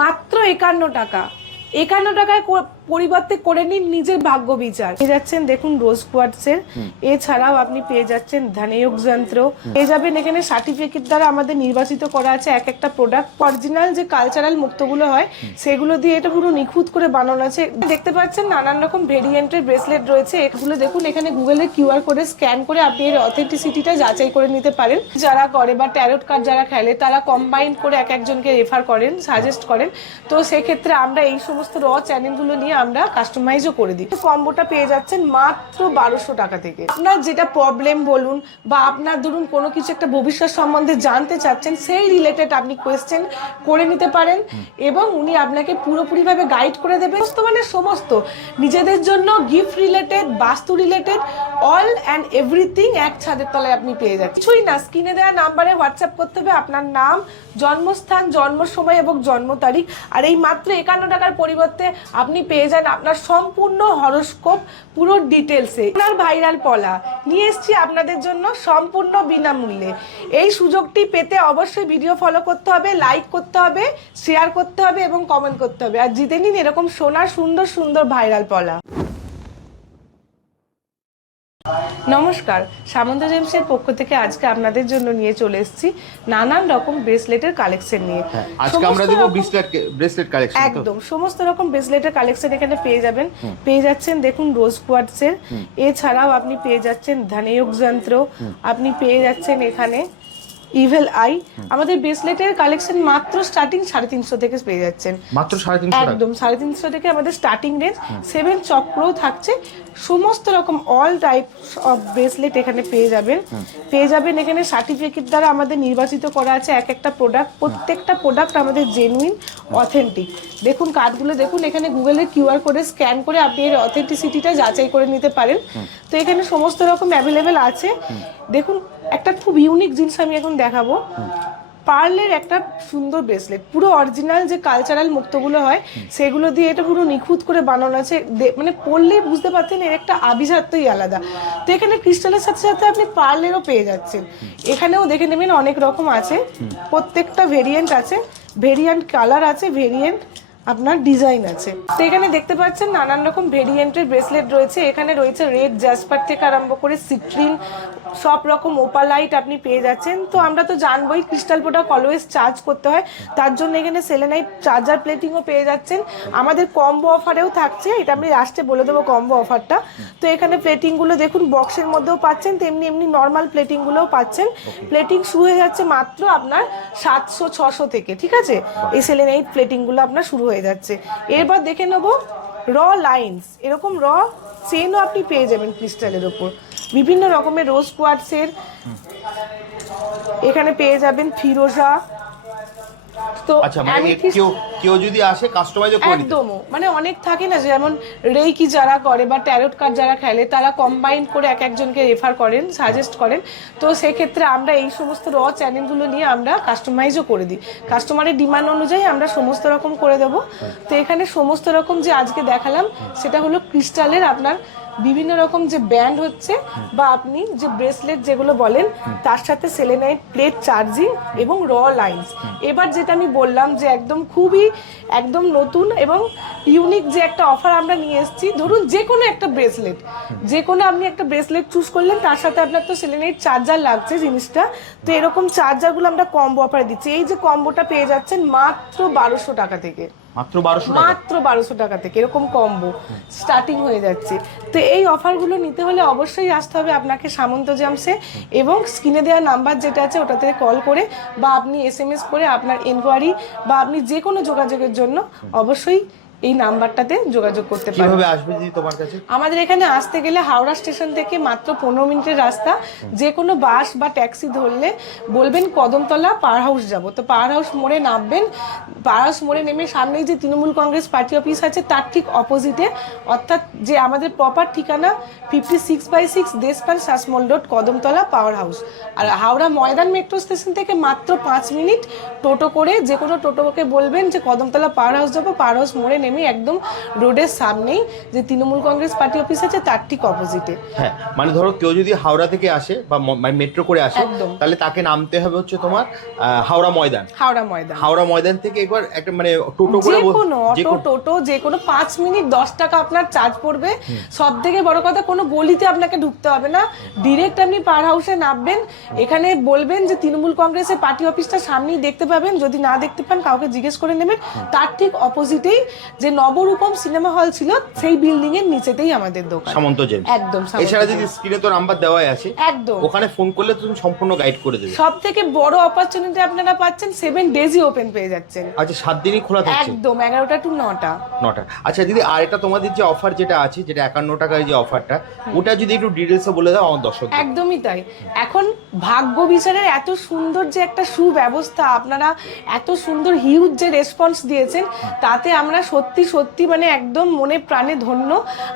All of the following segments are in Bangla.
মাত্র 51 টাকা। 51 টাকায় পরিবর্তে করে নিন নিজের ভাগ্য বিচার। পেয়ে যাচ্ছেন দেখুন রোজ কোয়ার্টসের, এছাড়াও আপনি পেয়ে যাচ্ছেন ধানেয়ক যন্ত্র, পেয়ে যাবেন এখানে সার্টিফিকেট দ্বারা আমাদের নির্বাচিত করা আছে এক একটা প্রোডাক্ট। অরিজিনাল যে কালচারাল মুক্তগুলো হয় সেগুলো দিয়ে এটা পুরো নিখুঁত করে বানানো আছে। দেখতে পাচ্ছেন নানান রকম ভেরিয়েন্টের ব্রেসলেট রয়েছে। এগুলো দেখুন এখানে গুগলের কিউআর কোডে স্ক্যান করে আপনি এর অথেন্টিসিটিটা যাচাই করে নিতে পারেন। যারা করে বা ট্যারোট কার্ড যারা খেলে তারা কম্বাইন করে এক একজনকে রেফার করেন, সাজেস্ট করেন। তো সেক্ষেত্রে আমরা এই সমস্ত র চ্যানেলগুলো নিয়ে আমরা কাস্টমাইজও করে দিই। কম্বোটা পেয়ে যাচ্ছেন মাত্র 1200 টাকা থেকে। আপনার যেটা প্রবলেম বলুন বা আপনার ধরুন কোনো কিছু একটা ভবিষ্যৎ সম্বন্ধে জানতে চাচ্ছেন, সেই রিলেটেড আপনি কোয়েশ্চেন করে নিতে পারেন এবং উনি আপনাকে পুরোপুরিভাবে গাইড করে দেবেন। মানে সমস্ত নিজেদের জন্য গিফট রিলেটেড, বাস্তু রিলেটেড, অল অ্যান্ড এভরিথিং এক ছাদের তলায় আপনি পেয়ে যাচ্ছেন। কিছুই না, স্ক্রিনে দেওয়া নাম্বারে হোয়াটসঅ্যাপ করতে হবে আপনার নাম, জন্মস্থান, জন্ম সময় এবং জন্ম তারিখ। আর এই মাত্র 51 টাকার পরিবর্তে আপনি পেয়ে যান আপনার সম্পূর্ণ হরোস্কোপ পুরো ডিটেলসে। আপনার ভাইরাল পলা নিয়ে এসেছি আপনাদের জন্য সম্পূর্ণ বিনামূল্যে। এই সুযোগটি পেতে অবশ্যই ভিডিও ফলো করতে হবে, লাইক করতে হবে, শেয়ার করতে হবে এবং কমেন্ট করতে হবে। আর জিতে নিন এরকম সোনার সুন্দর সুন্দর ভাইরাল পলা। নমস্কার, সামন্ত জেমসের পক্ষ থেকে আজকে আপনাদের জন্য নিয়ে চলে এসেছি নানান রকম ব্রেসলেটের কালেকশন নিয়ে। আজকে আমরা দেব ব্রেসলেট কালেকশন। একদম সমস্ত রকম ব্রেসলেটের কালেকশন এখানে পেয়ে যাবেন। পেয়ে যাচ্ছেন দেখুন রোজ কোয়ার্টসের, এছাড়াও আপনি পেয়ে যাচ্ছেন ধানেয়ক যন্ত্র, আপনি পেয়ে যাচ্ছেন এখানে ইভেল আই। আমাদের ব্রেসলেটের কালেকশন মাত্র স্টার্টিং 350 থেকে পেয়ে যাচ্ছেন। মাত্র 350 একদম 350 থেকে আমাদের স্টার্টিং রেঞ্জ। 7 চক্রও থাকছে। সমস্ত রকম অল টাইপ অফ ব্রেসলেট এখানে পেয়ে যাবেন। পেয়ে যাবেন এখানে সার্টিফিকেট দ্বারা আমাদের নির্বাচিত করা আছে এক একটা প্রোডাক্ট। প্রত্যেকটা প্রোডাক্ট আমাদের জেনুইন, অথেন্টিক। দেখুন কার্ডগুলো দেখুন, এখানে গুগলের কিউআর কোডে স্ক্যান করে আপনি এর অথেন্টিসিটিটা যাচাই করে নিতে পারেন। তো এখানে সমস্ত রকম অ্যাভেলেবেল আছে। দেখুন একটা খুব ইউনিক জিনিস আমি এখন দেখাবো। পার্লের একটা সুন্দর ব্রেসলেট, পুরো অরিজিনাল যে কালচারাল মুক্তগুলো হয় সেগুলো দিয়ে এটা পুরো নিখুঁত করে বানানো আছে। মানে পরলেই বুঝতে পারছেন এর একটা আভিজাত্যই আলাদা। তো এখানে ক্রিস্টালের সাথে সাথে আপনি পার্লেরও পেয়ে যাচ্ছেন। এখানেও দেখে নেবেন অনেক রকম আছে, প্রত্যেকটা ভেরিয়েন্ট আছে, ভেরিয়েন্ট কালার আছে, ভেরিয়েন্ট আপনার ডিজাইন আছে। তো এখানে দেখতে পাচ্ছেন নানান রকম ভেরিয়েন্টের ব্রেসলেট রয়েছে। এখানে রয়েছে রেড জাসপার থেকে আরম্ভ করে সিট্রিন, সব রকম ওপালাইট আপনি পেয়ে যাচ্ছেন। তো আমরা তো জানবোই ক্রিস্টাল প্রোডাক্ট অলওয়েজ চার্জ করতে হয়, তার জন্য এখানে সেলেনাইট চার্জার প্লেটিংও পেয়ে যাচ্ছেন। আমাদের কম্বো অফারেও থাকছে, এটা আমি লাস্টে বলে দেবো কম্বো অফারটা। তো এখানে প্লেটিংগুলো দেখুন বক্সের মধ্যেও পাচ্ছেন, তেমনি এমনি নর্মাল প্লেটিংগুলোও পাচ্ছেন। প্লেটিং শুরু হয়ে যাচ্ছে মাত্র আপনার 700-600 থেকে, ঠিক আছে? এই সেলেনাইট প্লেটিংগুলো আপনার শুরু হয়ে যাচ্ছে। এরপর দেখে নেবো র লাইন্স, এরকম র চেনও আপনি পেয়ে যাবেন ক্রিস্টালের ওপর। বিভিন্ন রকমের রোজ কোয়ার্টসের এখানে পেয়ে যাবেন, ফিরোজা। তো আচ্ছা, মানে কেউ যদি আসে কাস্টমাইজও করে নিতে একদম, মানে অনেক থাকে না, যেমন রেইকি যারা করে বা ট্যারোট কার্ড যারা খেলে তারা কম্বাইন করে এক একজনকে রেফার করেন, সাজেস্ট করেন। তো সেক্ষেত্রে আমরা এই সমস্ত র চ্যানেলগুলো নিয়ে আমরা কাস্টমাইজও করে দিই। কাস্টমারের ডিমান্ড অনুযায়ী আমরা সমস্ত রকম করে দেবো। তো এখানে সমস্ত রকম যে আজকে দেখালাম সেটা হলো ক্রিস্টালের আপনার বিভিন্ন রকম যে ব্যান্ড হচ্ছে বা আপনি যে ব্রেসলেট যেগুলো বলেন তার সাথে সেলেনাইট প্লেট চার্জিং এবং র লাইন্স। এবার যেটা আমি বললাম যে একদম খুবই একদম নতুন এবং ইউনিক যে একটা অফার আমরা নিয়ে এসেছি। ধরুন যে কোনো একটা ব্রেসলেট, যে কোনো আপনি একটা ব্রেসলেট চুজ করলেন, তার সাথে আপনার তো সেলেনাইট চার্জার লাগছে জিনিসটা। তো এরকম চার্জারগুলো আমরা কম্বো অফারে দিচ্ছি। এই যে কম্বোটা পেয়ে যাচ্ছেন মাত্র 1200 টাকা থেকে। মাত্র 1200 টাকা থেকে এরকম কম্বো স্টার্টিং হয়ে যাচ্ছে। তো এই অফারগুলো নিতে হলে অবশ্যই আসতে হবে আপনাকে সামন্ত জেমসে, এবং স্ক্রিনে দেওয়া নাম্বার যেটা আছে ওটাতে কল করে বা আপনি SMS করে আপনার এনকোয়ারি বা আপনি যে কোনো যোগাযোগের জন্য অবশ্যই এই নাম্বারটাতে যোগাযোগ করতে পারেন। কিভাবে আসবে দিদি তোমার কাছে? আমাদের এখানে আসতে গেলে হাওড়া স্টেশন থেকে মাত্র 15 মিনিটের রাস্তা। যে কোনো বাস বা ট্যাক্সি ধরলে বলবেন কদমতলা পাওয়ার হাউস যাবো, তো পাওয়ার হাউস মোড়ে নামবেন। পাওয়ার হাউস মোড়ে নেমে সামনেই যে তৃণমূল কংগ্রেস পার্টি অফিস আছে তার ঠিক অপোজিটে, অর্থাৎ যে আমাদের প্রপার ঠিকানা 56/6 Deshpal Sasmal road, Kadamtala, power house. আর হাওড়া ময়দান মেট্রো স্টেশন থেকে মাত্র 5 মিনিট টোটো করে, যে কোনো টোটোকে বলবেন যে কদমতলা পাওয়ার হাউস যাবো, পাওয়ার হাউস মোড়ে নেমে একদমই একদম রোডের সামনেই যে তৃণমূল কংগ্রেস পার্টি অফিস আছে তার ঠিক অপোজিটে। হ্যাঁ, মানে ধরো কেউ যদি হাওড়া থেকে আসে বা মেট্রো করে আসে, একদম। তাহলে তাকে নামতে হবে হচ্ছে তোমার হাওড়া ময়দান। হাওড়া ময়দান থেকে একবার একটা মানে টোটো করে, যে কোনো অটো টোটো যে কোনো 5 মিনিট 10 টাকা আপনার চার্জ পড়বে। সব থেকে বড় কথা, কোনো গলিতে আপনাকে ঢুকতে হবে না, ডিরেক্ট আপনি পাওয়ার হাউসে নামবেন, এখানে বলবেন যে তৃণমূল কংগ্রেসের পার্টি অফিসটা সামনেই দেখতে পাবেন, যদি না দেখতে পান কাউকে জিজ্ঞেস করে নেবেন। তার ঠিক অপোজিটেই যে নবরূপম সিনেমা হল ছিল সেই বিল্ডিং এর নিচেতেই আমাদের দোকান, সামন্ত জেমস। একদম। এছাড়া যদি স্ক্রিনে তো নাম্বার দেওয়াই আছে, একদম, ওখানে ফোন করলে তুমি সম্পূর্ণ গাইড করে দেবে। সব থেকে বড় অপরচুনিটি আপনারা পাচ্ছেন, 7 ডেজই ওপেন পেয়ে যাচ্ছেন। আচ্ছা, 7 দিনই খোলা থাকছে? একদম, 11টা টু 9টা। আচ্ছা দিদি, আর এটা তোমাদের যে অফার যেটা আছে, যেটা 51 টাকার যে অফারটা, ওটা যদি একটু ডিটেলসে বলে দাও আমার দর্শক। একদমই তাই। এখন ভাগ্য বিচারের এত সুন্দর যে একটা সুব্যবস্থা, আপনারা এত সুন্দর হিউজ যে রেসপন্স দিয়েছেন, তাতে আমরা সত্যি সত্যি মানে একদম মনে প্রাণে ধন্য।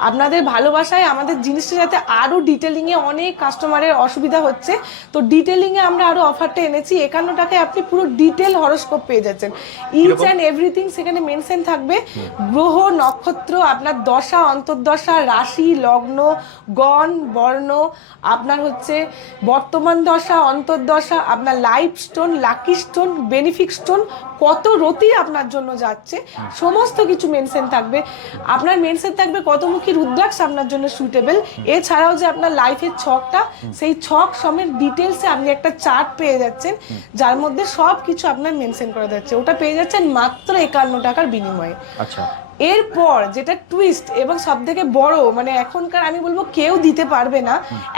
আপনাদের ভালোবাসায় আমাদের জিনিসটা যাতে আরো ডিটেলিংয়ে, অনেক কাস্টমারের অসুবিধা হচ্ছে, তো ডিটেলিংয়ে আমরা আরো অফারটা এনেছি। 51 টাকায় আপনি পুরো ডিটেল হরোস্কোপ পেয়ে যাচ্ছেন, ইচ অ্যান্ড এভরিথিং সেখানে মেনশন থাকবে। গ্রহ, নক্ষত্র, আপনার দশা, অন্তর্দশা, রাশি, লগ্ন, গণ, বর্ণ, আপনার হচ্ছে বর্তমান দশা, অন্তর্দশা, আপনার life stone, lucky stone, বেনিফিক stone, কত রতি আপনার জন্য যাচ্ছে, সমস্ত কিছু মেনশন থাকবে। আপনার মেনশন থাকবে কতমুখী রুদ্রাক্ষ আপনার জন্য সুইটেবল। এছাড়াও যে আপনার লাইফের ছকটা, সেই ছক সমেত ডিটেলসে আপনি একটা চার্ট পেয়ে যাচ্ছেন, যার মধ্যে সব কিছু আপনার মেনশন করা যাচ্ছে। ওটা পেয়ে যাচ্ছেন মাত্র 51 টাকার বিনিময়ে। আচ্ছা, এরপর যেটা টুইস্ট এবং সব থেকে বড়, মানে এখনকার আমি বলবো কেউ দিতে পারবে না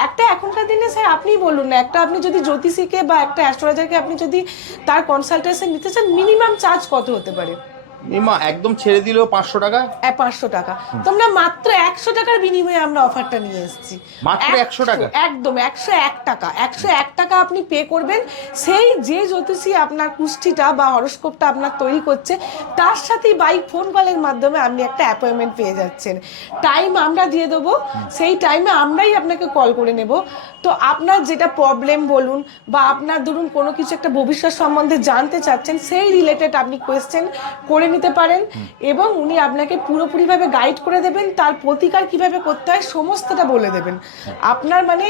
একটা, এখনকার দিনে স্যার আপনি বলুন না, একটা আপনি যদি জ্যোতিষীকে বা একটা অ্যাস্ট্রোলজারকে আপনি যদি তার কনসালটেশন নিতে চান, মিনিমাম চার্জ কত হতে পারে? একদম ছেড়ে দিলেও 500 টাকা। 500 টাকা। তো আমরা মাত্র 100 টাকার বিনিময়ে আমরা অফারটা নিয়ে এসেছি। মাত্র 100 টাকা? একদম 101 টাকা। 101 টাকা আপনি পে করবেন, সেই যে জ্যোতিষী আপনার কুষ্ঠিটা বা হরোস্কোপটা আপনার তৈরি করছে, তার সাথেই বাই ফোন কলের মাধ্যমে আপনি একটা অ্যাপয়েন্টমেন্ট পেয়ে যাচ্ছেন। টাইম আমরা দিয়ে দেবো, সেই টাইমে আমরাই আপনাকে কল করে নেব। তো আপনার যেটা প্রবলেম বলুন, বা আপনার ধরুন কোনো কিছু একটা ভবিষ্যৎ সম্বন্ধে জানতে চাচ্ছেন, সেই রিলেটেড আপনি কোয়েশ্চেন করে নিতে পারেন, এবং উনি আপনাকে পুরোপুরিভাবে গাইড করে দেবেন, তার প্রতিকার কিভাবে করতে হয় সমস্তটা বলে দেবেন। আপনার মানে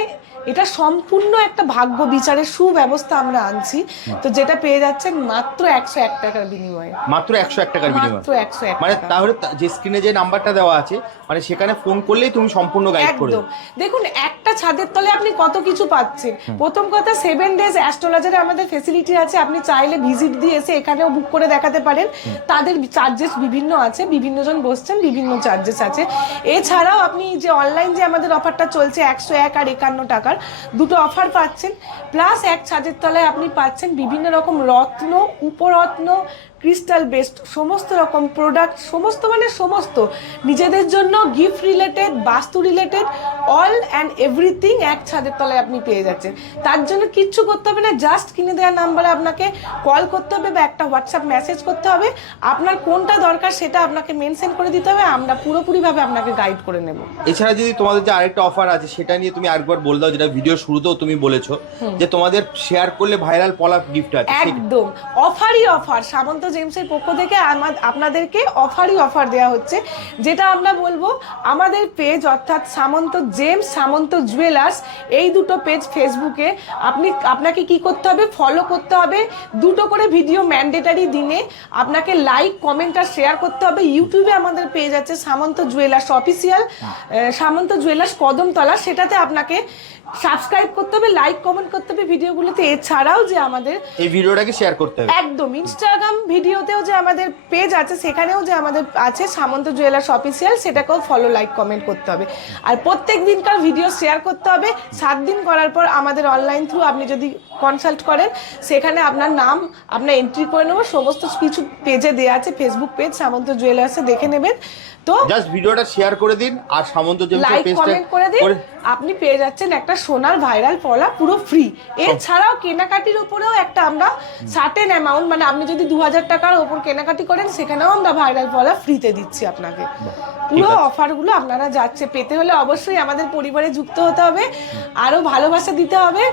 এটা সম্পূর্ণ একটা ভাগ্য বিচারের সুব্যবস্থা আমরা আনছি, তো যেটা পেয়ে যাচ্ছেন মাত্র 101 টাকার বিনিময়ে। মাত্র 101 টাকার বিনিময়ে? মাত্র 101 মানে টাকা। তাহলে যে স্ক্রিনে যে নাম্বারটা দেওয়া আছে, মানে সেখানে ফোন করলেই তুমি সম্পূর্ণ গাইড করে দেবে। দেখুন, একটা ছাদের তলে আপনি কত কিছু পাচ্ছেন। প্রথম কথা, 7 ডেজ অ্যাস্ট্রোলজারে আমাদের ফেসিলিটি আছে, আপনি চাইলে ভিজিট দিয়ে এসে এখানেও বুক করে দেখাতে পারেন। তাদের চার্জেস বিভিন্ন আছে, বিভিন্ন জন বসছেন, বিভিন্ন চার্জেস আছে। এছাড়াও আপনি যে অনলাইন যে আমাদের অফারটা চলছে 101 আর 51 টাকার, দুটো অফার পাচ্ছেন। প্লাস এক ছাদের তলায় আপনি পাচ্ছেন বিভিন্ন রকম রত্ন, উপরত্ন, ক্রিস্টাল বেসড সমস্ত রকম প্রোডাক্ট, সমস্ত মানে সমস্ত নিজেদের জন্য গিফট রিলেটেড, বাস্তু রিলেটেড, অল অ্যান্ড এভরিথিং এক ছাদের তলায় আপনি পেয়ে যাচ্ছেন। তার জন্য কিচ্ছু করতে হবে না, জাস্ট কিনে দেওয়া নাম্বারে আপনাকে কল করতে হবে বা একটা হোয়াটসঅ্যাপ মেসেজ করতে হবে। আপনার কোনটা দরকার সেটা আপনাকে মেনশন করে দিতে হবে, আমরা পুরোপুরিভাবে আপনাকে গাইড করে নেব। এছাড়া যদি তোমাদের যে আরেকটা অফার আছে সেটা নিয়ে তুমি আরেকবার বলে দাও, যেটা ভিডিও শুরুতেও তুমি বলেছো যে তোমাদের শেয়ার করলে ভাইরাল পলাপ গিফট আছে। একদম অফারই অফার, সামন্ত জেমসের পক্ষ থেকে আপনাদেরকে অফারই অফার দেওয়া হচ্ছে। যেটা আমরা বলবো, আমাদের পেজ অর্থাৎ সামন্ত জেমস, সামন্ত জুয়েলার্স, এই দুটো পেজ ফেসবুকে আপনাকে কি করতে হবে, ফলো করতে হবে। দুটো করে ভিডিও ম্যান্ডেটারি দিনে আপনাকে লাইক, কমেন্ট আর শেয়ার করতে হবে। ইউটিউবে আমাদের পেজ আছে সামন্ত জুয়েলার্স অফিসিয়াল, সামন্ত জুয়েলার্স কদমতলা, সেটাতে আপনাকে সাবস্ক্রাইব করতে হবে, লাইক কমেন্ট করতে হবে ভিডিওগুলোতে। এছাড়াও যে আমাদের এই ভিডিওটাকে শেয়ার করতে হবে। একদম ইনস্টাগ্রাম ভিডিওতেও যে আমাদের পেজ আছে, সেখানেও যে আমাদের আছে সামন্ত জুয়েলার্স অফিসিয়াল, সেটাকেও ফলো, লাইক, কমেন্ট করতে হবে। আর প্রত্যেক দিনকার ভিডিও শেয়ার করতে হবে। 7 দিন করার পর আমাদের অনলাইন থ্রু আপনি যদি কনসাল্ট করেন, সেখানে আপনার নাম আপনার এন্ট্রি করে নেবো। সমস্ত কিছু পেজে দেওয়া আছে, ফেসবুক পেজ সামন্ত জুয়েলার্সে দেখে নেবেন। তো জাস্ট ভিডিওটা শেয়ার করে দিন আর সামন্ত জেমসের লাইক পেজটা কমেন্ট করে দিন, আপনি পেয়ে যাচ্ছেন একটা সোনার ভাইরাল পলা পুরো ফ্রি। এছাড়াও কেনাকাটির উপরেও একটা আমরা সার্টেন অ্যামাউন্ট, মানে আপনি যদি 2000 টাকার উপর কেনাকাটি করেন, সেখানেও আমরা ভাইরাল পলা ফ্রিতে দিচ্ছি আপনাকে। পুরো অফারগুলো আপনারা যাচ্ছে পেতে হলে অবশ্যই আমাদের পরিবারে যুক্ত হতে হবে, আরো ভালোবাসা দিতে হবে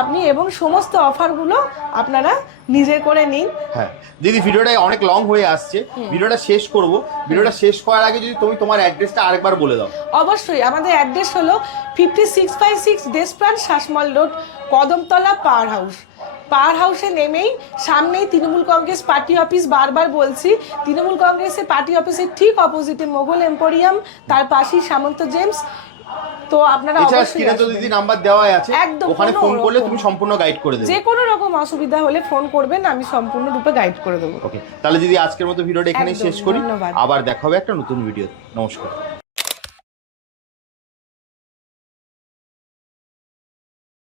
আপনি, এবং সমস্ত অফারগুলো আপনারা নিজের করে নিন। হ্যাঁ দিদি, ভিডিওটা অনেক লং হয়ে আসছে, ভিডিওটা শেষ করব। ভিডিওটা শেষ করার আগে যদি তুমি তোমার অ্যাড্রেসটা আরেকবার বলে দাও। অবশ্যই, আমাদের অ্যাড্রেস হলো 5656 Deshpran Sasmal road, Kadamtala, power house. Power হাউসে নেমেই সামনেই তৃণমূল কংগ্রেস পার্টি অফিস, বারবার বলছি তৃণমূল কংগ্রেসের পার্টি অফিসের ঠিক অপোজিটে মোগল এম্পোরিয়াম, তার পাশেই সামন্ত জেমস। তো আপনারা এছাড়া অবশ্যই স্ক্রিনে তো আসবেন। দিদি নাম্বার দেওয়াই আছে, একদম, ওখানে কোনো ফোন করলে রকম। তুমি সম্পূর্ণ গাইড করে দেবে। যে কোনো রকম অসুবিধা হলে ফোন করবেন, আমি সম্পূর্ণ রূপে গাইড করে দেবো। ওকে, তাহলে দিদি আজকের মতো ভিডিওটা এখানেই একদম, শেষ করি, ধন্যবাদ। আবার দেখা হবে একটা নতুন ভিডিও। নমস্কার।